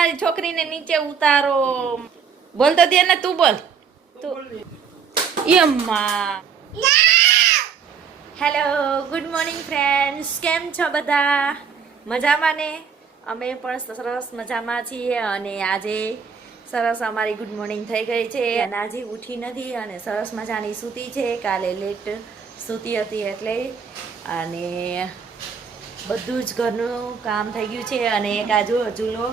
મારી છોકરીને નીચે ઉતારો. બોલ તો દે ને, તું બોલ. તું યમ્મા. Hello, good morning friends. કેમ છો બધા? મજામાં ને? અમે પણ સરસ મજામાં છીએ. અને આજે સરસ અમારી ગુડ મોર્નિંગ થઈ ગઈ છે અને આજે ઉઠી નથી અને સરસ મજાની સૂતી છે. કાલે લેટ સૂતી હતી એટલે. અને બધું જ ઘરનું કામ થઈ ગયું છે. અને એક આજુ ઝૂલો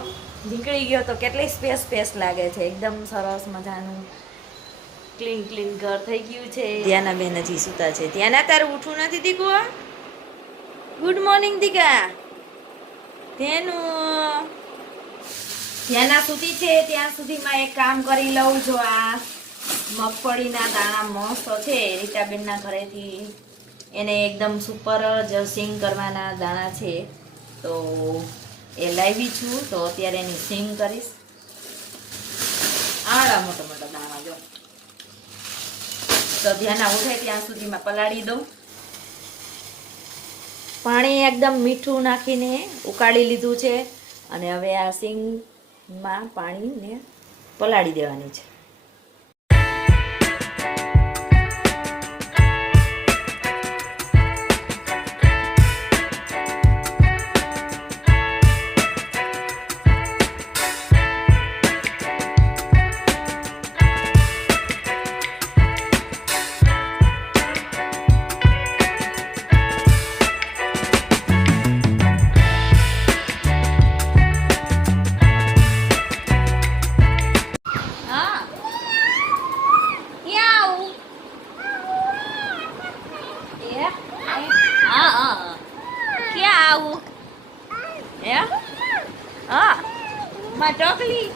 નીકળી ગયો તો કેટલી સ્પેસ લાગે છે. એકદમ સરસ મજાનું ક્લીન ઘર થઈ ગયું છે. ધ્યાના બેન હજી સૂતા છે. ધ્યાના, તારું ઉઠવું નથી દીકુ? Good morning દીકા. ધ્યાના સૂતી છે ત્યાં સુધીમાં એક કામ કરી લઉં. જો આ મગફળીના દાણા મસ્ત છે રીટાબેનના ઘરેથી, એને એકદમ સુપર જ સિંગ કરવાના દાણા છે, તો એ લાવી છું. તો અત્યારે એની સિંગ કરીશ. આડા મોટા મોટા દાણા જો. તો ધ્યાના ઉઠે ત્યાં સુધીમાં પલાળી દઉં. પાણી એકદમ મીઠું નાખીને ઉકાળી લીધું છે અને હવે આ સિંગમાં પાણીને પલાળી દેવાની છે. ટોકલી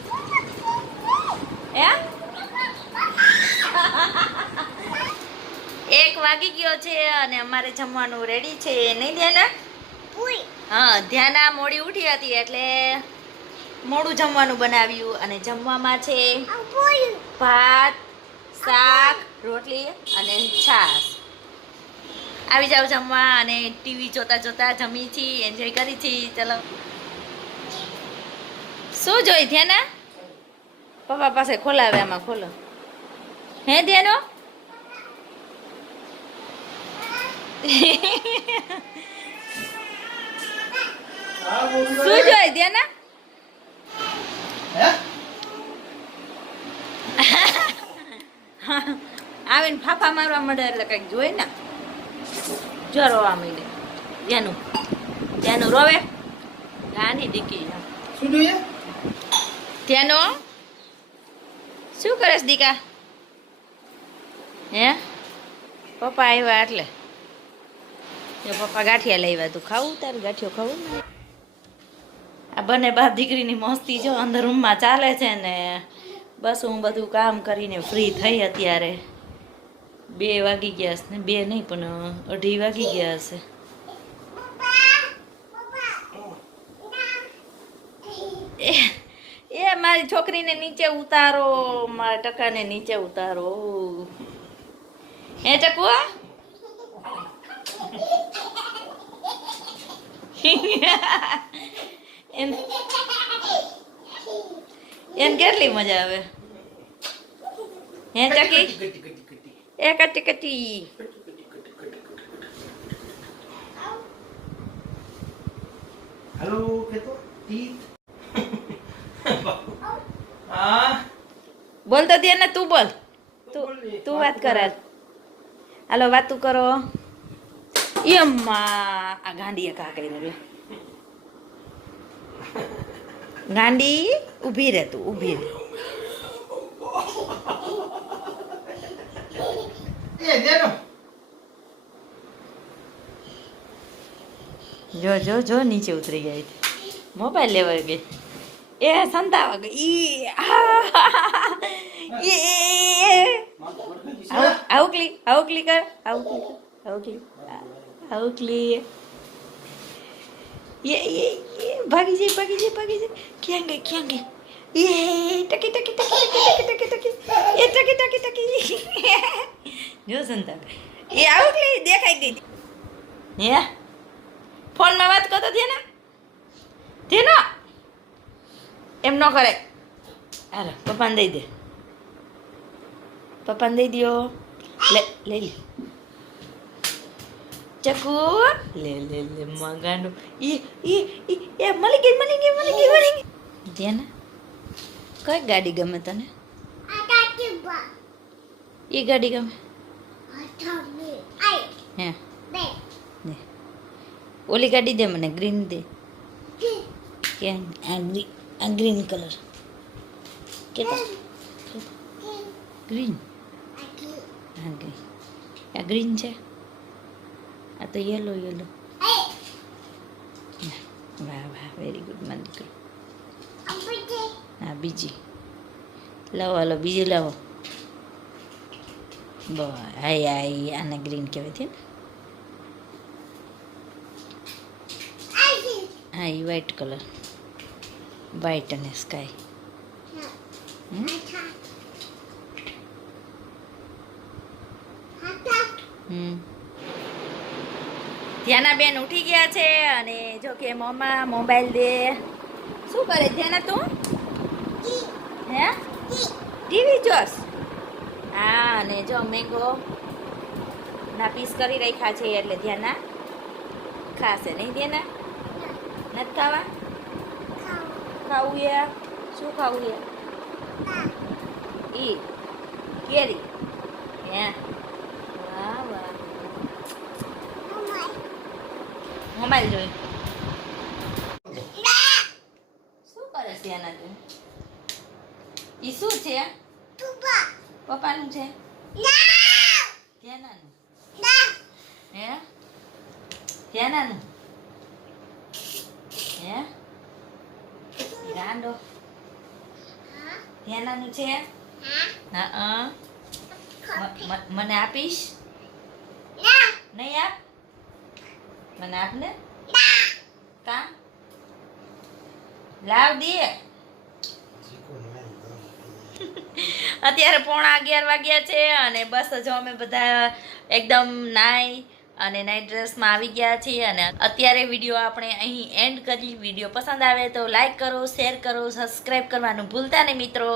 એક વાગી ગયો છે અને અમારે જમવાનું રેડી છે. નહીં ધ્યાના? હા, ધ્યાના મોડી ઉઠી હતી એટલે મોડું જમવાનું બનાવ્યું. અને જમવામાં છે ભાત, શાક, રોટલી અને છાશ. આવી જાવ જમવા. અને ટીવી જોતા જોતા જમી છી, એન્જોય કરી છી. ચલો. શું જોઈ ધ્યાના? પપ્પા પાસે ખોલાવે, આમાં ખોલો. હે ધ્યાનો? શું જોઈ ધ્યાના? આવીને ફાફા મારવા મળે એટલે કઈક જોઈ ને. જો રોવા માંડે. ધ્યાનું રોવે. ગાની દીકી. શું જોઈએ? ધ્યાનો શું કરેશ દીકા? હે પપ્પા આવ્યા એટલે જો પપ્પા ગાંઠિયા લાવ્યા. તું ખાવું? તારું ગાંઠિયો ખાવું? આ બંને બાપ દીકરીની મસ્તી જો અંદર રૂમમાં ચાલે છે ને. બસ હું બધું કામ કરીને ફ્રી થઈ. અત્યારે 2 વાગી ગયા હશે ને, 2 નહીં પણ 2:30 વાગી ગયા હશે. એ મારી છોકરીને નીચે ઉતારો, મારા ટકાને નીચે ઉતારો. હે ટકુ? એને કેટલી મજા આવે. હે ટકી? એ કટી કટી. હેલો કેતો તીત. બોલ તો દે ને, તું બોલ. તું વાત કર. હાલો વાતું કરો. યમ્મા. આ ગાંડીએ કા કરી રે. ગાંડી ઊભી રહે. તું ઊભી રહે. જો જો જો નીચે ઉતરી ગઈ. મોબાઈલ લેવા ગઈ. એ સંતાવા ગઈ. આવું ક્લિક કર. આવું ક્લિક. એ ભાગી જાય. ક્યાં ગઈ? એ ટકી જો સંતા. એ આવું ક્લિક દેખાઈ ગઈ. હે ફોનમાં વાત કરતો થે ને? એમ ન ન કરે. હાલો પપ્પાને દઈ દે. પપ્પાને દઈ દ્યો. લઈ લે. ચકુ લે મગાંડો. એ મળી ગઈ. ધ્યાના કઈ ગાડી ગમે તને? એ ગાડી ગમે હે? ને ઓલી ગાડી દે મને, ગ્રીન દે. કે આ ગ્રીન કલર કે ગ્રીન? હા ગ્રીન. આ ગ્રીન છે, આ તો યલો. વાહ વેરી ગુડ મારી દીકરો. હા બીજી લાવો. હાલો બીજી લાવો. હાય આને ગ્રીન કહેવાય છે ને. હા એ વ્હાઈટ કલર, વ્હાઈટ અને સ્કાય. ધ્યાના બેન ઉઠી ગયા છે અને જો કે મમ્મા મોબાઈલ દે. શું કરે ધ્યાના તું? હે ટીવી જોસ? હા અને જો મેંગો ના પીસ કરી રાખ્યા છે એટલે ધ્યાના ખાશે નહીં. ધ્યાના નથી ખાવા? ખાવું યાર. શું ખાવું યાર? ઈ કેરી. હે વાહ મોબાઈલ જોઈ. શું કરે છે આના તું? ઈ શું છે? પપ્પાનું છે? ધ્યાનાનું હે? ધ્યાનાનું હે? ગાંડો ધ્યાનાનું છે? હા મને આપીશ? નહીં આપ? મને આપ ને. કા લાવ દે. અત્યારે 11:15 વાગ્યા છે અને બસ જો અમે બધા એકદમ નાઈ અને નાઇટ ડ્રેસમાં આવી ગયા છીએ અને અત્યારે વિડીયો આપણે અહીં એન્ડ કરી. વિડીયો પસંદ આવે તો લાઈક કરો, શેર કરો, સબસ્ક્રાઈબ કરવાનું ભૂલતા નહીં મિત્રો.